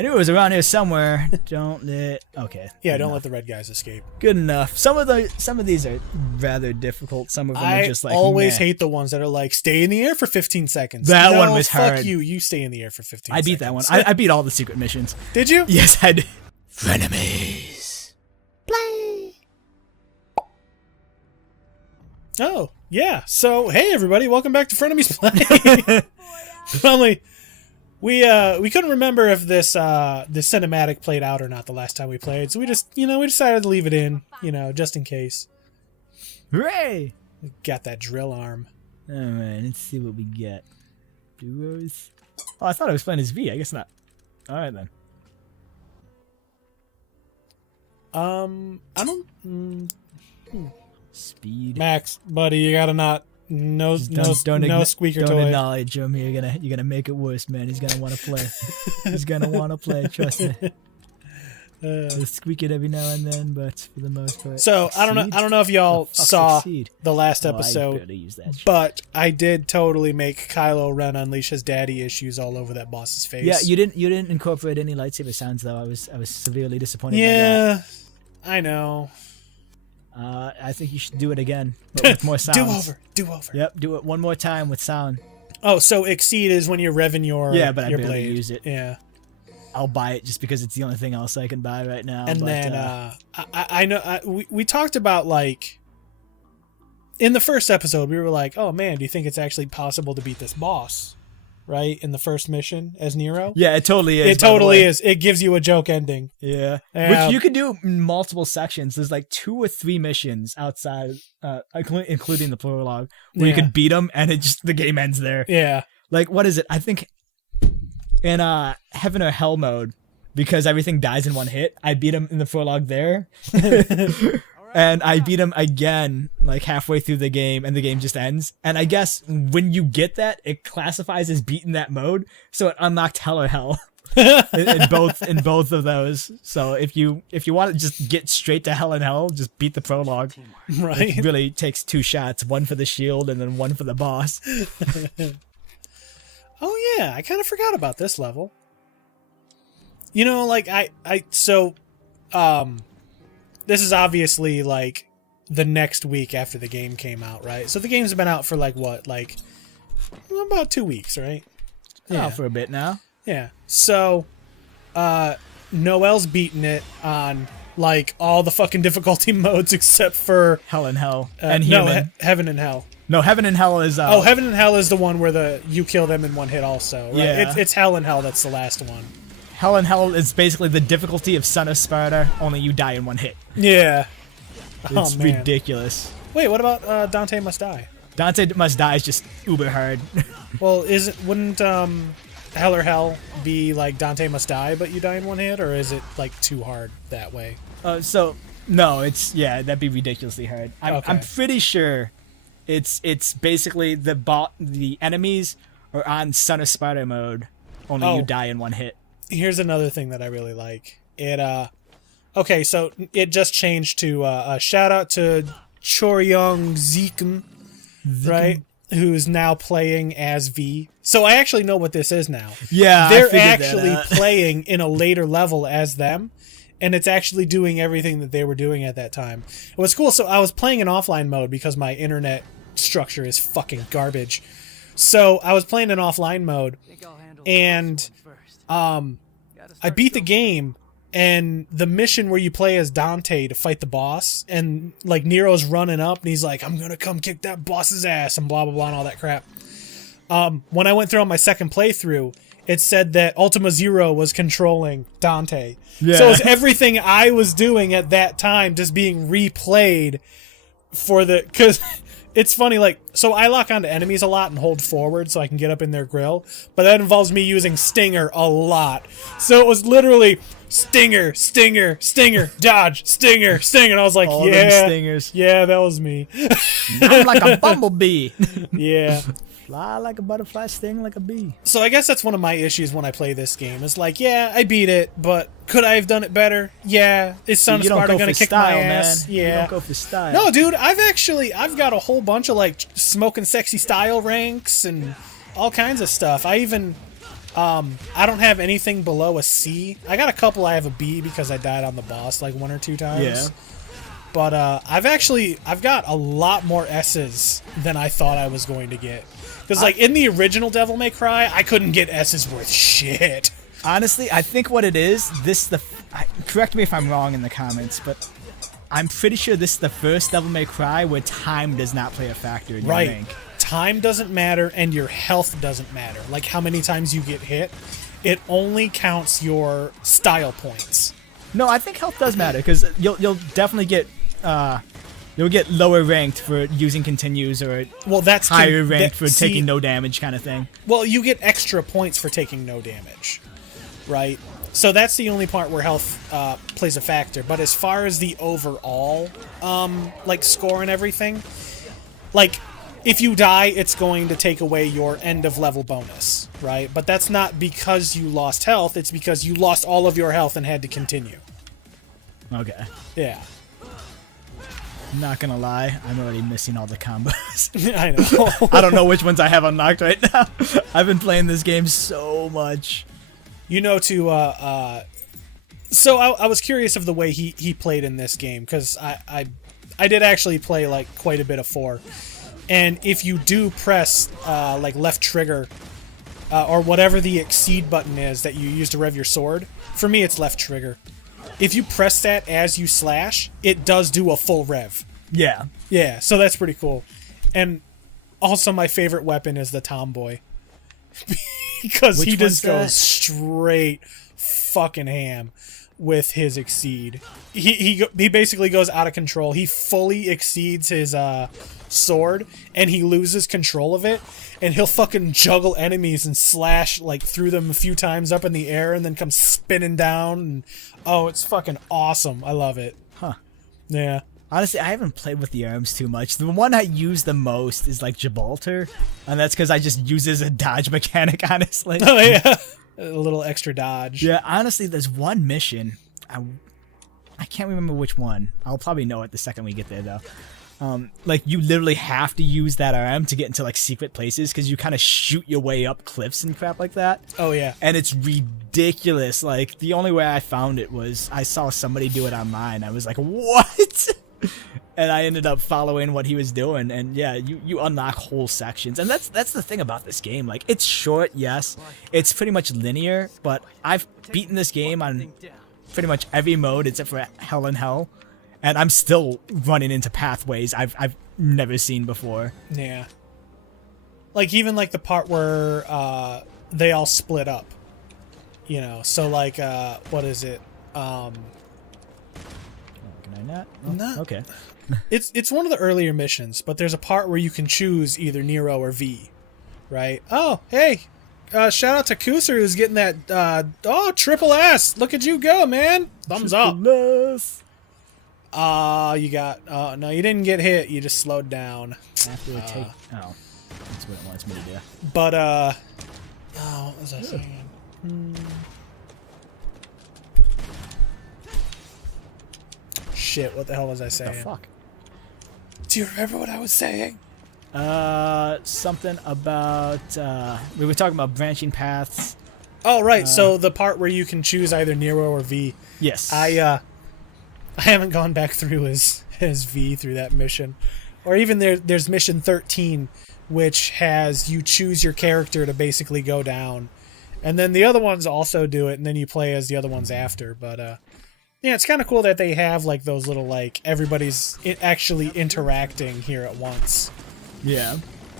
I knew it was around here somewhere. Don't let... Okay. Yeah, don't let the red guys escape. Good enough. Some of these are rather difficult. Some of them are just like, I always meh. hate the ones that are like, stay in the air for 15 seconds. That no, one was fuck hard. you. You stay in the air for 15 seconds. I beat that one. I beat all the secret missions. Did you? Yes, I did. Frenemies. Play. Oh, yeah. So, hey, everybody. Welcome back to Frenemies Play. Probably... We couldn't remember if this cinematic played out or not the last time we played, so we just we decided to leave it in, just in case. Hooray! We got that drill arm. All right, let's see what we get. Duos. Oh, I thought I was playing as V. I guess not. All right then. I don't. Speed. Max, buddy, you gotta not. No squeaker don't toy. acknowledge him. You're gonna make it worse, man. He's gonna want to play. He's gonna want to play. Trust me. He'll squeak it every now and then, but for the most part. So I don't know if y'all saw the last I episode, barely use that shit. but I did totally make Kylo Ren unleash his daddy issues all over that boss's face. Yeah, you didn't incorporate any lightsaber sounds though. I was severely disappointed. Yeah, by that. I know. I think you should do it again, but with more sounds. Do over. Yep, do it one more time with sound. Oh, so exceed is when you're revving your but your I barely blade. use it. Yeah. I'll buy it just because it's the only thing else I can buy right now. And but, then I know we talked about, like, in the first episode we were like, oh man, do you think it's actually possible to beat this boss? Right, in the first mission as Nero. Yeah, it totally is. It totally is. It gives you a joke ending. Yeah, which you can do in multiple sections. There's like 2 or 3 missions outside, including the prologue, where you could beat them, and the game ends there. Yeah. Like, what is it? I think in Heaven or Hell mode, because everything dies in one hit, I beat him in the prologue there. And I beat him again, like halfway through the game, and the game just ends. And I guess when you get that, it classifies as beating that mode, so it unlocked Hell or Hell in both of those. So if you want to just get straight to Hell and Hell, just beat the prologue. Right. It really takes 2 shots, one for the shield and then one for the boss. Oh yeah, I kind of forgot about this level. Like this is obviously like the next week after the game came out, right? So the game's been out for like what, like about 2 weeks, right? Yeah, for a bit now. Yeah. So Noel's beaten it on like all the fucking difficulty modes except for Hell and Hell and Human. Heaven and Hell. No, Heaven and Hell is Heaven and Hell is the one where you kill them in one hit also, right? Yeah. It's Hell and Hell that's the last one. Hell and Hell is basically the difficulty of Son of Sparta, only you die in one hit. Yeah. It's ridiculous. Wait, what about Dante Must Die? Dante Must Die is just uber hard. Well, wouldn't Hell or Hell be like Dante Must Die, but you die in one hit, or is it like too hard that way? No, that'd be ridiculously hard. I'm pretty sure it's basically the enemies are on Son of Sparta mode, only you die in one hit. Here's another thing that I really like. Okay, so it just changed to a shout out to Choryong Zekum, right? Who's now playing as V. So I actually know what this is now. Yeah, they're actually playing in a later level as them, and it's actually doing everything that they were doing at that time. It was cool. So I was playing in offline mode because my internet structure is fucking garbage. So I was playing in offline mode, and I beat the game, and the mission where you play as Dante to fight the boss, and like Nero's running up and he's like, I'm gonna come kick that boss's ass and blah blah blah and all that crap. When I went through on my second playthrough, it said that Ultima Zero was controlling Dante. Yeah. So it's everything I was doing at that time just being replayed because it's funny, like, so I lock onto enemies a lot and hold forward so I can get up in their grill, but that involves me using Stinger a lot. So it was literally Stinger, Stinger, Stinger, dodge, Stinger, Stinger, and I was like, all them stingers. Yeah, that was me. I'm like a bumblebee. Yeah. Fly like a butterfly, sting like a bee. So I guess that's one of my issues when I play this game. It's like, yeah, I beat it, but could I have done it better? Yeah. Is Son of Sparta gonna kick my ass? Man. Yeah. You don't go for style. No, dude, I've got a whole bunch of like smoking sexy style ranks and all kinds of stuff. I even I don't have anything below a C. I got a couple I have a B because I died on the boss like 1 or 2 times. Yeah. But I've got a lot more S's than I thought I was going to get. Because like in the original Devil May Cry, I couldn't get S's worth shit. Honestly, I think what it is, correct me if I'm wrong in the comments, but I'm pretty sure this is the first Devil May Cry where time does not play a factor in your rank. Time doesn't matter and your health doesn't matter. Like how many times you get hit. It only counts your style points. No, I think health does matter because you'll definitely get you'll get lower ranked for using continues or that's higher ranked for taking no damage kind of thing. Well, you get extra points for taking no damage, right? So that's the only part where health plays a factor. But as far as the overall like score and everything, like if you die, it's going to take away your end of level bonus, right? But that's not because you lost health, it's because you lost all of your health and had to continue. Okay. Yeah. I'm not gonna lie, I'm already missing all the combos. I know. I don't know which ones I have unlocked right now. I've been playing this game so much. You know, so I was curious of the way he played in this game, because I did actually play like quite a bit of 4. And if you do press like left trigger or whatever the exceed button is that you use to rev your sword, for me it's left trigger. If you press that as you slash, it does do a full rev. Yeah. Yeah, so that's pretty cool. And also my favorite weapon is the tomboy. Because he just goes straight fucking ham with his exceed. He basically goes out of control. He fully exceeds his sword, and he loses control of it, and he'll fucking juggle enemies and slash like through them a few times up in the air, and then come spinning down. And oh, it's fucking awesome. I love it. Huh. Yeah. Honestly, I haven't played with the arms too much. The one I use the most is like Gibraltar, and that's because I just use it as a dodge mechanic, honestly. Oh yeah. A little extra dodge. Yeah, honestly, there's one mission. I can't remember which one. I'll probably know it the second we get there, though. Like, you literally have to use that arm to get into, like, secret places, because you kind of shoot your way up cliffs and crap like that. Oh, yeah. And it's ridiculous. Like, the only way I found it was I saw somebody do it online. I was like, what? And I ended up following what he was doing, and yeah, you unlock whole sections. And that's the thing about this game. Like, it's short, yes. It's pretty much linear, but I've beaten this game on pretty much every mode except for Hell in Hell. And I'm still running into pathways I've never seen before. Yeah. Like, even, like, the part where they all split up. You know, so, like, what is it? Can I not? Oh, no. Okay. It's one of the earlier missions, but there's a part where you can choose either Nero or V, right? Oh, hey, shout out to Kusser who's getting that, triple S. Look at you go, man. Thumbs up. You got, no, you didn't get hit. You just slowed down. After we take, oh, that's what it wants me to do. But, what was I saying? Shit, what the hell was I saying? What the fuck? Do you remember what I was saying? Something about, we were talking about branching paths. Oh, right. So the part where you can choose either Nero or V. Yes. I haven't gone back through as V through that mission. Or even there's mission 13, which has you choose your character to basically go down. And then the other ones also do it, and then you play as the other ones after. But, yeah, it's kind of cool that they have, like, those little, like, everybody's actually interacting here at once. Yeah.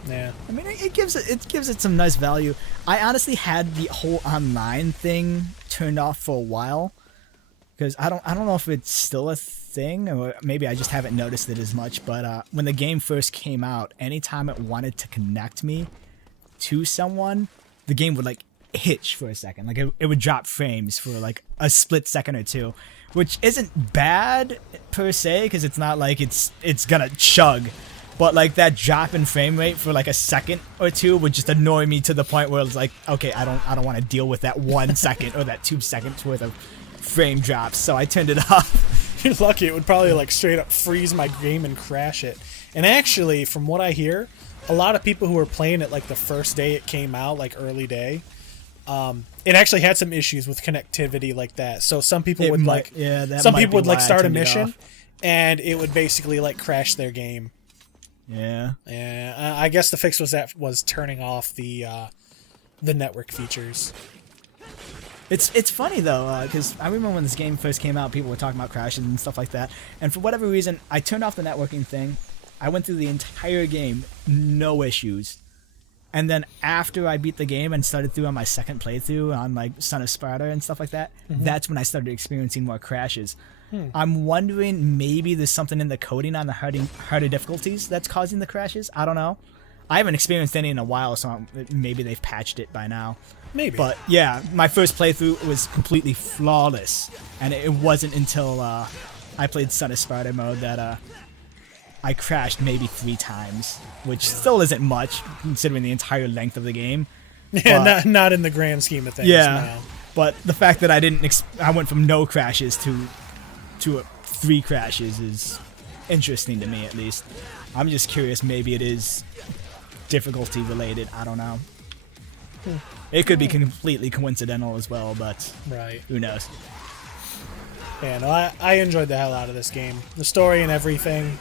Yeah. I mean, it gives it some nice value. I honestly had the whole online thing turned off for a while, because I don't know if it's still a thing, or maybe I just haven't noticed it as much. But when the game first came out, anytime it wanted to connect me to someone, the game would like hitch for a second. Like it would drop frames for like a split second or two, which isn't bad per se, because it's not like it's gonna chug. But like that drop in frame rate for like a second or two would just annoy me to the point where it's like, okay, I don't want to deal with that 1 second or that 2 seconds worth of frame drops, so I turned it off. You're lucky. It would probably like straight up freeze my game and crash it. And actually, from what I hear, a lot of people who were playing it like the first day it came out, like early day, it actually had some issues with connectivity like that. So some people It would might- like yeah, that some might people be would like why I start a turned it mission, off. and it would basically like crash their game. Yeah. Yeah, I guess the fix was turning off the network features. It's funny though, because I remember when this game first came out, people were talking about crashes and stuff like that. And for whatever reason, I turned off the networking thing. I went through the entire game, no issues. And then after I beat the game and started through on my second playthrough on like Son of Sparta and stuff like that, that's when I started experiencing more crashes. I'm wondering maybe there's something in the coding on the harder difficulties that's causing the crashes. I don't know. I haven't experienced any in a while, so maybe they've patched it by now. Maybe. But yeah, my first playthrough was completely flawless, and it wasn't until I played Son of Sparta mode that I crashed maybe 3 times, which still isn't much considering the entire length of the game. Yeah, But- not in the grand scheme of things. yeah, No. but the fact that I went from no crashes to 3 crashes is interesting to me, at least. I'm just curious, maybe it is difficulty related. I don't know. It could be completely coincidental as well, but Right. who knows? Yeah, no, I enjoyed the hell out of this game. The story and everything.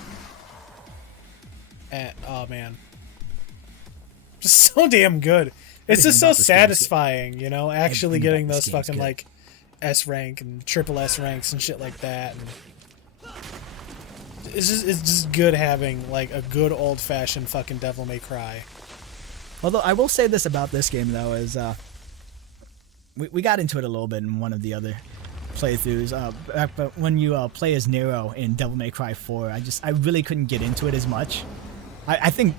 And, oh man, just so damn good. It's just so Everything about this game is good. satisfying, you know, actually Everything getting about this those game is fucking good. like S rank and triple S ranks and shit like that. And it's just good having like a good old fashioned fucking Devil May Cry. Although I will say this about this game though is we got into it a little bit in one of the other playthroughs. But when you play as Nero in Devil May Cry 4, I really couldn't get into it as much. I think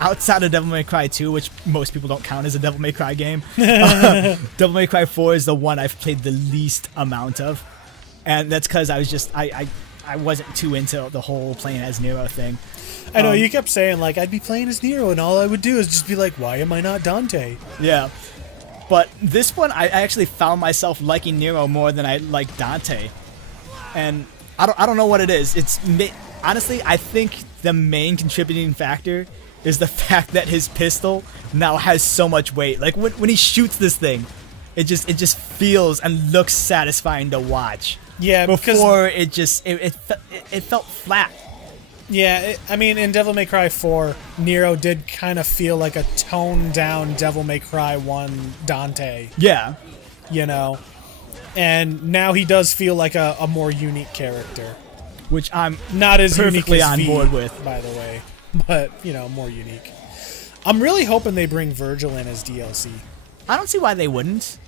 outside of Devil May Cry 2, which most people don't count as a Devil May Cry game, Devil May Cry 4 is the one I've played the least amount of, and that's because I wasn't too into the whole playing as Nero thing. I know you kept saying like I'd be playing as Nero and all I would do is just be like, why am I not Dante? Yeah. But this one, I actually found myself liking Nero more than I like Dante. And I don't know what it is. Honestly, I think the main contributing factor is the fact that his pistol now has so much weight. Like when he shoots this thing, it just feels and looks satisfying to watch. Yeah, because Before it felt flat. yeah, I mean, in Devil May Cry 4, Nero did kind of feel like a toned down Devil May Cry 1 Dante, Yeah. you know? And now he does feel like a more unique character. Which I'm Not as unique perfectly as on V, board with. by the way, but, you know, more unique. I'm really hoping they bring Virgil in as DLC. I don't see why they wouldn't.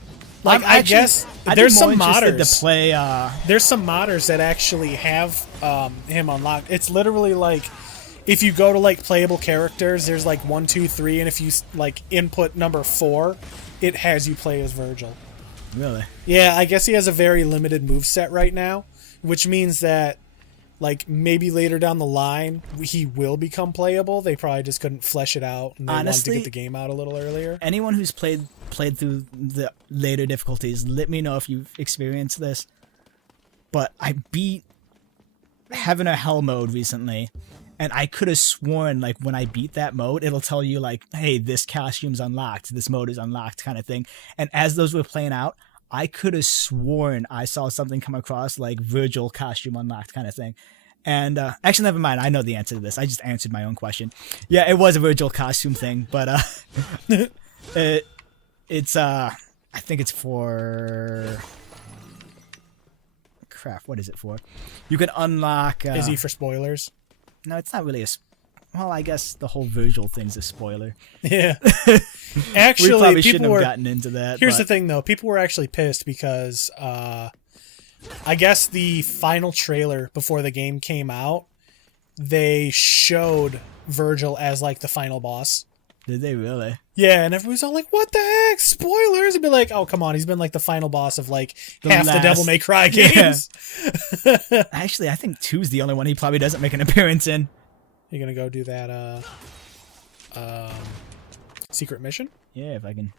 Like, I guess there's some modders. to play. There's some modders that actually have him unlocked. It's literally like if you go to like playable characters, there's like 1, 2, 3, and if you like input number 4, it has you play as Virgil. Really? Yeah, I guess he has a very limited moveset right now, which means that like maybe later down the line he will become playable. They probably just couldn't flesh it out and they wanted to Honestly, get the game out a little earlier. Anyone who's played through the later difficulties, let me know if you've experienced this. But I beat Heaven or Hell mode recently, and I could have sworn like when I beat that mode, it'll tell you like, hey, this costume's unlocked, this mode is unlocked kind of thing. And as those were playing out, I could have sworn I saw something come across like Virgil costume unlocked kind of thing. And actually, never mind. I know the answer to this. I just answered my own question. Yeah, it was a Virgil costume thing, but it's I think it's for crap. What is it for? You can unlock. Is he for spoilers? No, it's not really well, I guess the whole Virgil thing's a spoiler. Yeah. We Actually, probably shouldn't people have were. gotten into that. Here's the but thing, though. People were actually pissed because I guess the final trailer before the game came out, they showed Virgil as like the final boss. Did they really? Yeah, and everybody's all like, "What the heck? Spoilers!" And be like, "Oh, come on, he's been like the final boss of like half the Devil May Cry games." Yeah. Actually, I think 2's the only one he probably doesn't make an appearance in. You're gonna go do that secret mission? Yeah, if I can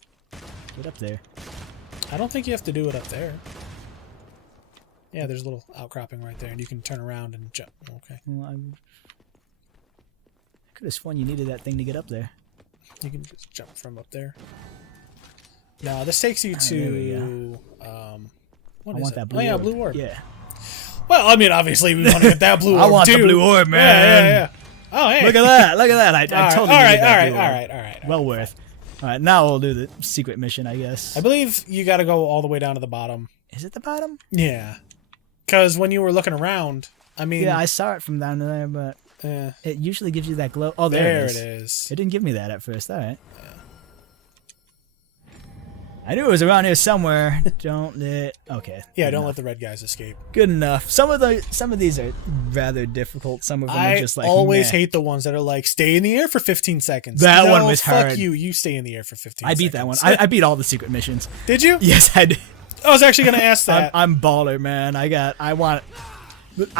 get up there. I don't think you have to do it up there. Yeah, there's a little outcropping right there, and you can turn around and jump. Okay. Well, I could have sworn you needed that thing to get up there. You can just jump from up there. No, this takes you there we to. What I is want it? that blue Oh yeah, orb. blue orb. Yeah. Well, I mean, obviously we want to get that blue orb. I want too. the blue orb, man. Yeah. Oh hey. Look at that! Look at that! I totally needed that blue orb. All right. Well worth. All right, now we'll do the secret mission, I guess. I believe you got to go all the way down to the bottom. Is it the bottom? Yeah. Because when you were looking around, I mean, Yeah, I saw it from down there, but it usually gives you that glow. Oh, there it it is. is. It didn't give me that at first. All right. I knew it was around here somewhere. Don't let. Okay. Yeah, don't let the red guys escape. Good enough. Some of these are rather difficult. Some of them are just like. I always meh. hate the ones that are like, stay in the air for 15 seconds. That No, one was fuck hard. you. You stay in the air for 15 seconds. I beat that one. I beat all the secret missions. Did you? Yes, I did. I was actually going to ask that. I'm baller, man. I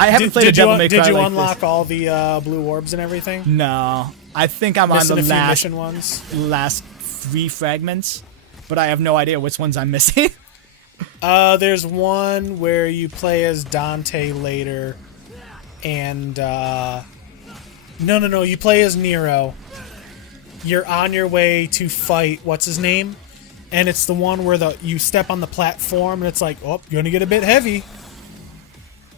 haven't played a Devil May Cry Did you like unlock this. all the blue orbs and everything? No, I think I'm Missing on a the few last mission ones? last 3 fragments, but I have no idea which ones I'm missing. There's one where you play as Dante later, and no, you play as Nero. You're on your way to fight what's his name, and it's the one where you step on the platform and it's like, oh, you're gonna get a bit heavy,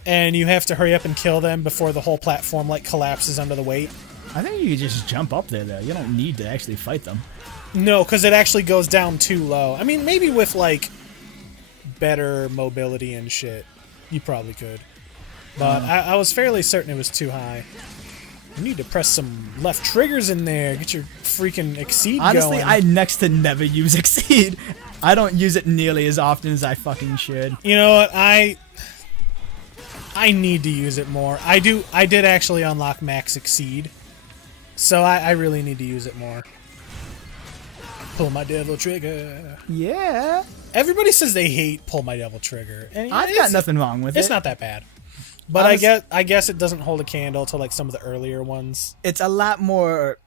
and you have to hurry up and kill them before the whole platform like collapses under the weight. I think you could just jump up there, though. You don't need to actually fight them. No, because it actually goes down too low. I mean, maybe with like better mobility and shit, you probably could. But I was fairly certain it was too high. You need to press some left triggers in there. Get your freaking Exceed Honestly, going. I next to never use Exceed. I don't use it nearly as often as I fucking should. You know what? I need to use it more. I did actually unlock Max Exceed, so I really need to use it more. Pull my devil trigger. Yeah. Everybody says they hate Pull My Devil Trigger. And I've got nothing wrong with it. It's not that bad. But I guess it doesn't hold a candle to like some of the earlier ones. It's a lot more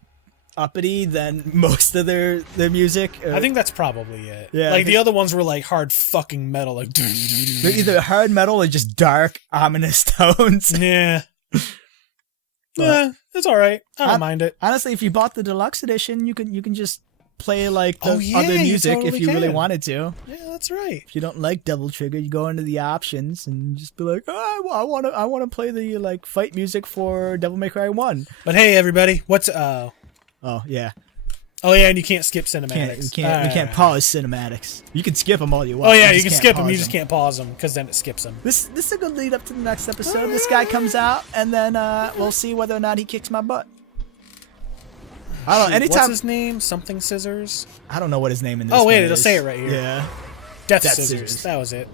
uppity than most of their music. I think that's probably it. Yeah, like the other ones were like hard fucking metal, like they're either hard metal or just dark, ominous tones. yeah. Yeah, it's all right. I don't mind it. Honestly, if you bought the deluxe edition, you can just play like the yeah, other you music totally if you really can. wanted to. Yeah, that's right. If you don't like Devil Trigger, you go into the options and just be like, oh, I want to play the like fight music for Devil May Cry 1. But hey, everybody, what's Oh yeah, and you can't skip cinematics. we can't pause cinematics. You can skip them all you want. Oh yeah, you you can just skip can't them. You pause just can't pause them because then it skips them. This is a good lead up to the next episode. This guy comes out and then we'll see whether or not he kicks my butt. I don't know. Anytime. What's his name? Something Scissors. I don't know what his name in this. Oh wait, one it'll is. say it right here. Yeah. Death Death Scissors. Scissors. That was it.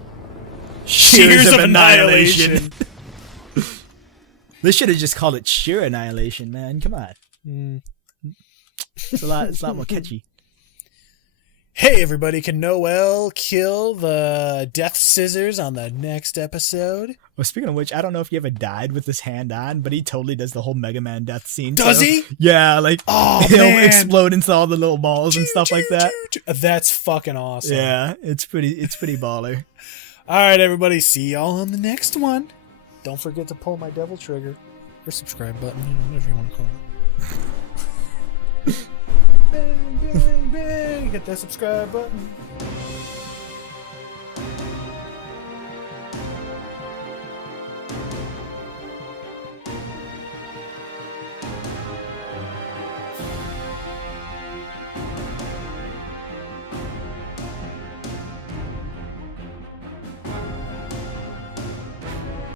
Shears of Annihilation. They should have just called it Sheer Annihilation, man. Come on. It's a lot more catchy. Hey everybody, can Noel kill the Death Scissors on the next episode? Well, speaking of which, I don't know if he ever died with his hand on, but he totally does the whole Mega Man death scene. Does too. he? Yeah, like he'll explode into all the little balls and stuff like that. That's fucking awesome. Yeah, it's pretty baller. All right, everybody, see y'all on the next one. Don't forget to pull my devil trigger or subscribe button, whatever you want to call it. Bang, bang, bang. Hit that subscribe button.